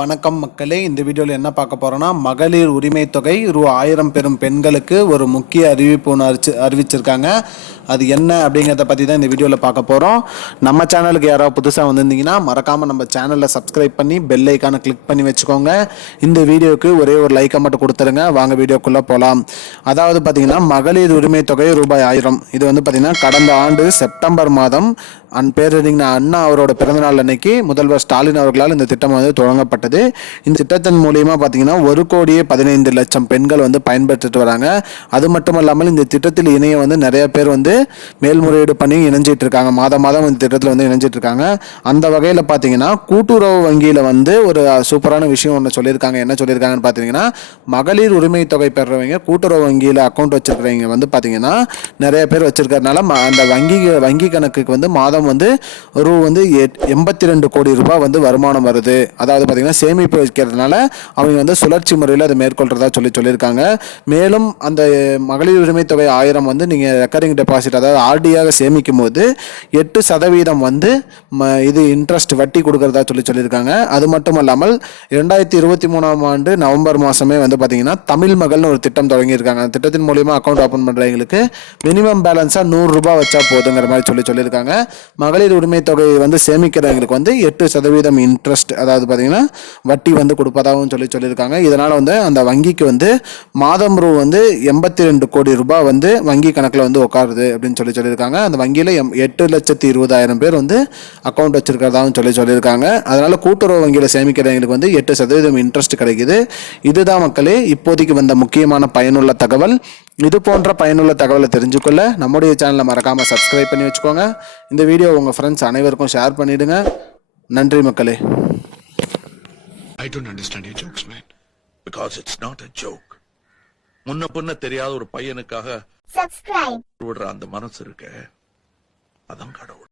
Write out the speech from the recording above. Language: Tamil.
வணக்கம் மக்களே, இந்த வீடியோவில் என்ன பார்க்க போகிறோன்னா, மகளிர் உரிமை தொகை ரூ.1000 பெறும் பெண்களுக்கு ஒரு முக்கிய அறிவிப்பு ஒன்று அறிவிச்சிருக்காங்க. அது என்ன அப்படிங்கிறத பற்றி தான் இந்த வீடியோவில் பார்க்க போகிறோம். நம்ம சேனலுக்கு யாராவது புதுசாக வந்திருந்தீங்கன்னா மறக்காமல் நம்ம சேனலில் சப்ஸ்கிரைப் பண்ணி பெல் ஐக்கானை கிளிக் பண்ணி வச்சுக்கோங்க. இந்த வீடியோவுக்கு ஒரே ஒரு லைக்கை மட்டும் கொடுத்துருங்க. வாங்க வீடியோக்குள்ளே போகலாம். அதாவது பார்த்தீங்கன்னா, மகளிர் உரிமை தொகை ரூ.1000. இது வந்து பார்த்தீங்கன்னா கடந்த ஆண்டு செப்டம்பர் மாதம் பேரறிஞர் அண்ணா அவரோட பிறந்தநாள் அன்னைக்கு முதல்வர் ஸ்டாலின் அவர்களால் இந்த திட்டம் வந்து தொடங்கப்பட்டது. இந்த திட்டத்தின் மூலியமா பார்த்தீங்கன்னா 1,15,00,000 பெண்கள் வந்து பயன்பெற்றுட்டு வராங்க. அது மட்டும் இல்லாமல் இந்த திட்டத்தில் இணைய வந்து நிறைய பேர் வந்து மேல்முறையீடு பண்ணி இணைஞ்சிட்டு இருக்காங்க. மாதம் இந்த திட்டத்தில் வந்து இணைஞ்சிட்டு இருக்காங்க. அந்த வகையில் பார்த்தீங்கன்னா கூட்டுறவு வங்கியில் வந்து ஒரு சூப்பரான விஷயம் ஒன்று சொல்லியிருக்காங்க. என்ன சொல்லியிருக்காங்கன்னு பார்த்தீங்கன்னா, மகளிர் உரிமை தொகை பெறுறவங்க கூட்டுறவு வங்கியில் அக்கௌண்ட் வச்சிருக்கிறவங்க வந்து பார்த்தீங்கன்னா நிறைய பேர் வச்சிருக்கிறதுனால அந்த வங்கி கணக்குக்கு வந்து மாதம் வந்து 82 கோடி ரூபாய் வந்து வருமானம் வருது. அதாவது பார்த்தீங்கன்னா சேமிப்பு வைக்கிறதுனால அவங்க வந்து சுழற்சி முறையில் அதை மேற்கொள்றதா சொல்லியிருக்காங்க. மேலும் அந்த மகளிர் உரிமை தொகை 1000 வந்து நீங்கள் ரெக்கரிங் டெபாசிட் அதாவது ஆர்டியாக சேமிக்கும் போது 8% வந்து இது இன்ட்ரெஸ்ட் வட்டி கொடுக்கறதா சொல்லியிருக்காங்க. அது மட்டும் இல்லாமல் 2023ஆம் ஆண்டு நவம்பர் மாதமே வந்து பார்த்தீங்கன்னா தமிழ் மகள்னு ஒரு திட்டம் தொடங்கியிருக்காங்க. அந்த திட்டத்தின் மூலியமா அக்கௌண்ட் ஓப்பன் பண்ணுறவங்களுக்கு மினிமம் பேலன்ஸாக ₹100 வச்சா போதுங்கிற மாதிரி சொல்லியிருக்காங்க. மகளிர் உரிமை தொகை வந்து சேமிக்கிறவங்களுக்கு வந்து 8% இன்ட்ரெஸ்ட் அதாவது பார்த்தீங்கன்னா வட்டி வந்து கொடுப்பதாகவும் சொல்லியிருக்காங்க. இதனால் வந்து அந்த வங்கிக்கு வந்து மாதம் வந்து 82 கோடி ரூபாய் வந்து வங்கி கணக்கில் வந்து உட்காருது அப்படின்னு சொல்லியிருக்காங்க. அந்த வங்கியில் 8,20,000 பேர் வந்து அக்கௌண்ட் வச்சிருக்கிறதாகவும் சொல்லியிருக்காங்க. அதனால கூட்டுறவு வங்கியில் சேமிக்கிறவங்களுக்கு வந்து 8% இன்ட்ரெஸ்ட் கிடைக்குது. இதுதான் மக்களே இப்போதைக்கு வந்த முக்கியமான பயனுள்ள தகவல். இது போன்ற பயனுள்ள தகவலை தெரிஞ்சுக்கொள்ள நம்முடைய சேனலை மறக்காம சப்ஸ்கிரைப் பண்ணி வச்சுக்கோங்க. இந்த வீடியோ உங்க ஃப்ரெண்ட்ஸ் அனைவருக்கும் ஷேர் பண்ணிடுங்க. நன்றி மக்களே. I don't understand your jokes, man. Because it's not a joke. முன்ன பின்ன தெரியாத ஒரு பையனுக்காக விடுற அந்த மனசு இருக்க, அதான் கடவுள்.